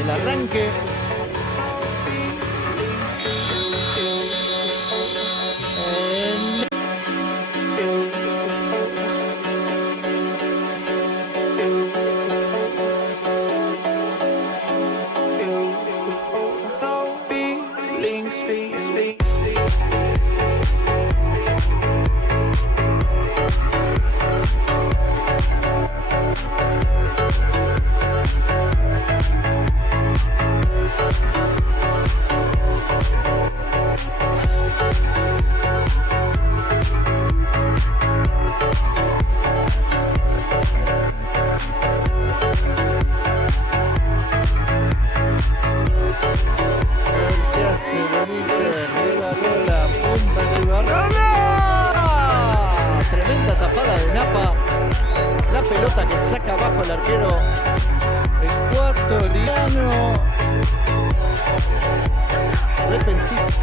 El arranque. Pelota que saca abajo el arquero ecuatoriano. Repentino.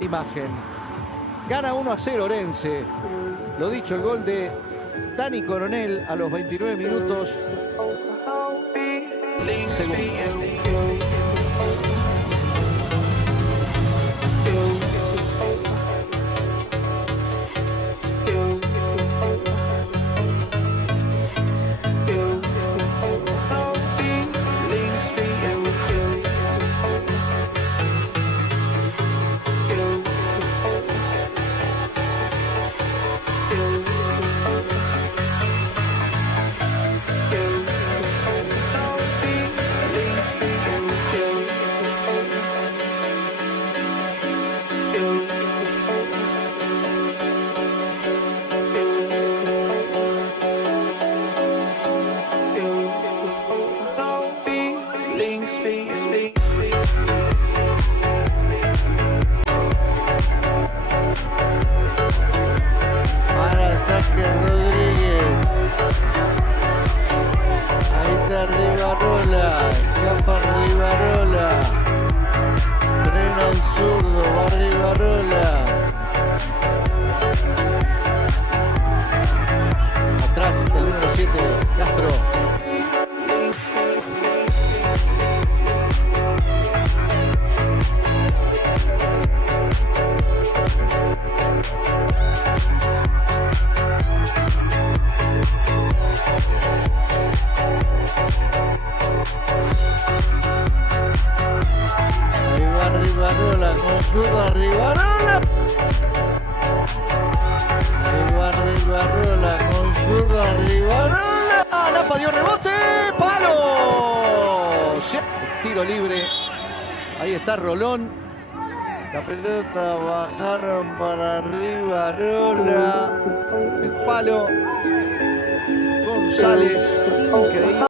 Imagen. Gana 1-0 Orense. Lo dicho, el gol de Dani Coronel a los 29 minutos. número 7, Castro. Rivarola con zurda, Rivarola. Rivarola con zurda, Rivarola. Lapa dio rebote, palo. Tiro libre. Ahí está Rolón. La pelota bajaron para Rivarola. El palo. González. Increíble.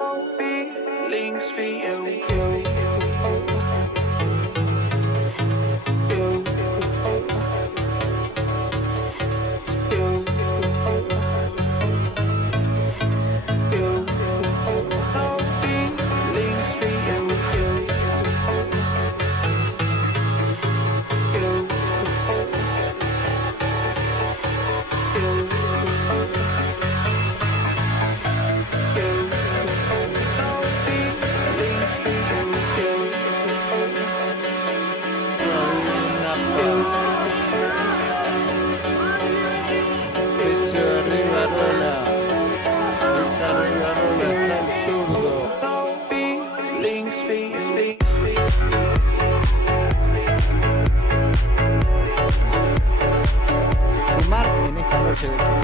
Sumar en esta noche de equipo.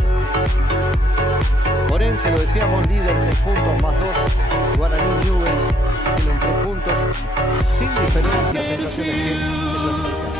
Orense, lo decíamos, líder 6 puntos más 2. Guaraní Newell's tienen 3 puntos. Sin diferencia, sensaciones que se clasifican.